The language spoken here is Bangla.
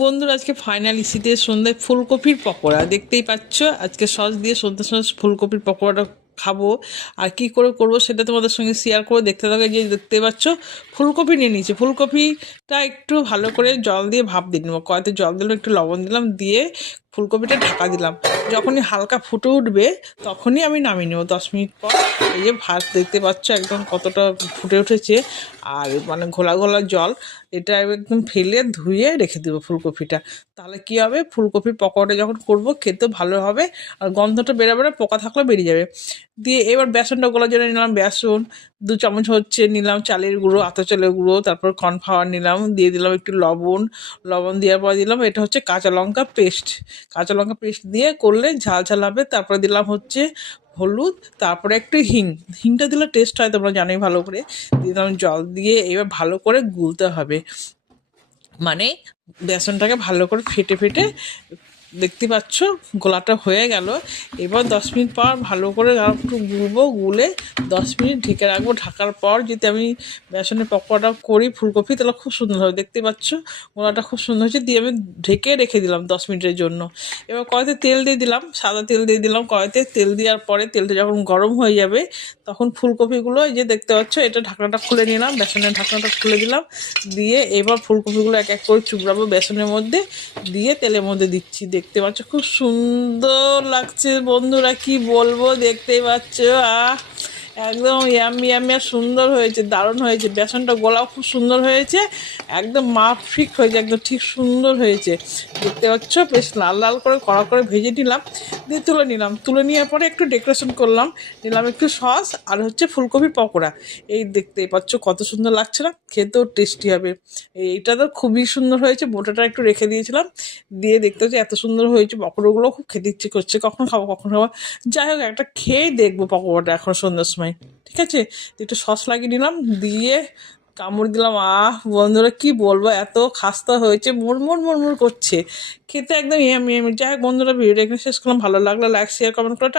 বন্ধুরা আজকে ফাইনালি শীতের সন্ধ্যায় ফুলকপির পকোড়া দেখতেই পাচ্ছ। আজকে সস দিয়ে সন্ধ্যার সময় ফুলকপির পকোড়াটা খাবো। আর কি করে করবো সেটা তোমাদের সঙ্গে শেয়ার করে দেখতে থাকো। যে দেখতে পাচ্ছ ফুলকপি নিয়ে নিয়েছি। ফুলকপিটা একটু ভালো করে জল দিয়ে ভাপ দিয়ে নেবো। কয়েকটা জল দিলাম, একটু লবণ দিলাম, দিয়ে ফুলকপিটা ঢাকা দিলাম। যখনই হালকা ফুটে উঠবে তখনই আমি নামিয়ে নেবো 10 মিনিট পর। এই যে ভাত দেখতে পাচ্ছ একদম কতটা ফুটে উঠেছে। আর মানে ঘোলা ঘোলা জল, এটা একদম ফেলে ধুয়ে রেখে দেবো ফুলকপিটা। তাহলে কি হবে, ফুলকপির পকোড়াটা যখন করবো খেতে ভালো হবে। আর গন্ধটা বেরোবে না, পোকা থাকলেও বেরিয়ে যাবে। দিয়ে এবার বেসনটা গোলার জন্য নিলাম বেসন 2 চামচ হচ্ছে নিলাম, চালের গুঁড়ো, আতা চালের গুঁড়ো, তারপর কর্নফ্লাওয়ার নিলাম, দিয়ে দিলাম একটু লবণ। লবণ দেওয়ার পর দিলাম এটা হচ্ছে কাঁচা লঙ্কা পেস্ট। কাঁচা লঙ্কা পেস্ট দিয়ে করলে ঝাল ঝাল হবে। তারপরে দিলাম হচ্ছে হলুদ, তারপরে একটু হিংটা দিলে টেস্ট হয়, তোমরা জানোই ভালো করে। দিলাম জল, দিয়ে এবার ভালো করে গুলতে হবে। মানে বেসনটাকে ভালো করে ফেটে ফেটে, দেখতে পাচ্ছ গোলাটা হয়ে গেল। এবার 10 মিনিট পর ভালো করে আর একটু গুলবো, গুলে 10 মিনিট ঢেকে রাখবো। ঢাকার পর যদি আমি বেসনের পকোড়াটা করি ফুলকপি, তাহলে খুব সুন্দর হবে। দেখতে পাচ্ছ গোলাটা খুব সুন্দর হয়েছে। দিয়ে আমি ঢেকে রেখে দিলাম 10 মিনিটের জন্য। এবার কড়াইতে তেল দিয়ে দিলাম, সাদা তেল দিয়ে দিলাম কড়াইতে। তেল দেওয়ার পরে তেলটা যখন গরম হয়ে যাবে তখন ফুলকপিগুলো, এই যে দেখতে পাচ্ছ, এটা ঢাকনাটা খুলে নিলাম, বেসনের ঢাকনাটা খুলে দিলাম। দিয়ে এবার ফুলকপিগুলো এক এক করে চুবড়াবো বেসনের মধ্যে, দিয়ে তেলের মধ্যে দিচ্ছি। দেখতে পাচ্ছ খুব সুন্দর লাগছে বন্ধুরা, কি বলবো, দেখতেই পাচ্ছ। একদম ইয়াম্মি ইয়াম্মি আর সুন্দর হয়েছে, দারুণ হয়েছে। বেসনটা গোলাও খুব সুন্দর হয়েছে, একদম মাফিক হয়েছে, একদম ঠিক সুন্দর হয়েছে। দেখতে পাচ্ছ বেশ লাল লাল করে কড়া করে ভেজে নিলাম, দিয়ে তুলে নিলাম। তুলে নেওয়ার পরে একটু ডেকোরেশন করলাম, নিলাম একটু সস আর হচ্ছে ফুলকপির পকোড়া। এই দেখতেই পাচ্ছ কত সুন্দর লাগছে না, খেতেও টেস্টি হবে। এইটা তো খুবই সুন্দর হয়েছে। বোটাটা একটু রেখে দিয়েছিলাম, দিয়ে দেখতে হচ্ছে এত সুন্দর হয়েছে। পকোড়াগুলো খুব খেতে ইচ্ছে করছে, কখন খাবো কখন খাবো। যাই হোক, একটা খেয়েই দেখবো পকোড়াটা এখন সন্ধ্যার সময়। ঠিক আছে, একটু সস লাগিয়ে নিলাম, দিয়ে কামড় দিলাম। বন্ধুরা কি বলবো, এত খাস্তা হয়েছে, মুড়মুড় মুড়মুড় করছে, খেতে একদম ইয়ামি ইয়ামি। যাই হোক বন্ধুরা, ভিডিওটা এখানে শেষ করলাম। ভালো লাগলে লাইক শেয়ার কমেন্ট করে